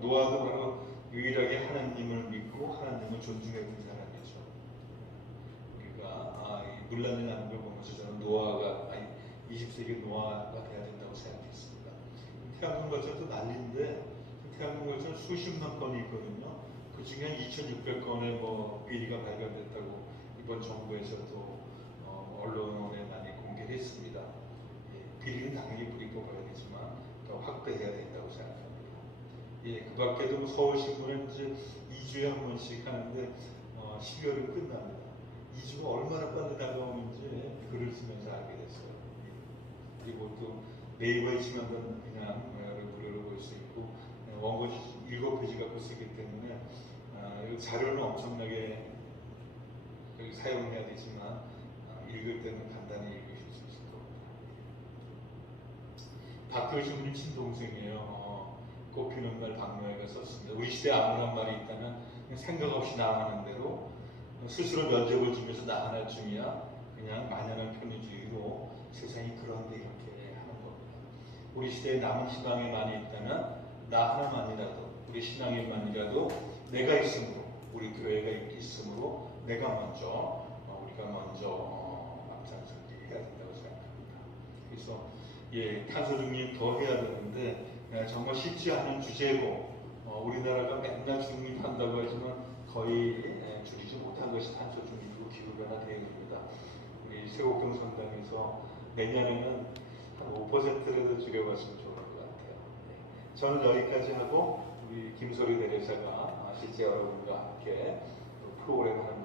노아도 바로 유일하게 하나님을 믿고 하나님을 존중했던 사람이죠. 우리가 물난리 나는 걸 보면서 저는 20세기 노아가 돼야 된다고 생각했습니다. 태양광 발전도 난리인데 태양광 발전 수십만 건이 있거든요. 그 중에 한 2,600건의 비리가 발견됐다고 이번 정부에서도 언론에 많이 공개했습니다. 비리는 당연히 뿌리 뽑아야 되지만 더 확대해야 된다고 생각합니다. 그 밖에도 서울신문은 이제 2주에 한 번씩 하는데 12월이 끝납니다. 2주가 얼마나 빨리 다가오는지 글을 쓰면서 알게 됐어요. 그리고 또 네이버에 치면 그냥 무료로 볼 수 있고 원고 7페이지 갖고 쓰기 때문에 자료는 엄청나게 사용해야 되지만 읽을 때는 간단히 읽으실 수 있을 겁니다. 박효신님 친동생이에요. 꽃피는 날 박노해가 썼습니다. 우리 시대에 아무런 말이 있다면 생각 없이 나가는 대로 스스로 면접을 주면서 나 하나쯤이야 그냥 만연한 편의주의로 세상이 그런데 이렇게 하는 겁니다. 우리 시대에 남은 희망이 많이 있다면 나 하나만이라도 우리 신앙인만이라도 내가 있으므로 우리 교회가 있으므로 우리가 먼저 앞장서기 해야 된다고 생각합니다. 그래서 탄소 중립 더 해야 되는데 정말 쉽지 않은 주제고 우리나라가 맨날 중립한다고 하지만 거의 줄이지 못한 것이 탄소 중립이고 기후변화 대응입니다. 우리 세곡동 성당에서 내년에는 한 5%라도 줄여봤으면 좋을 것 같아요. 저는 여기까지 하고 우리 김소리 대리사가 실제 여러분과 함께 프로그램을 하는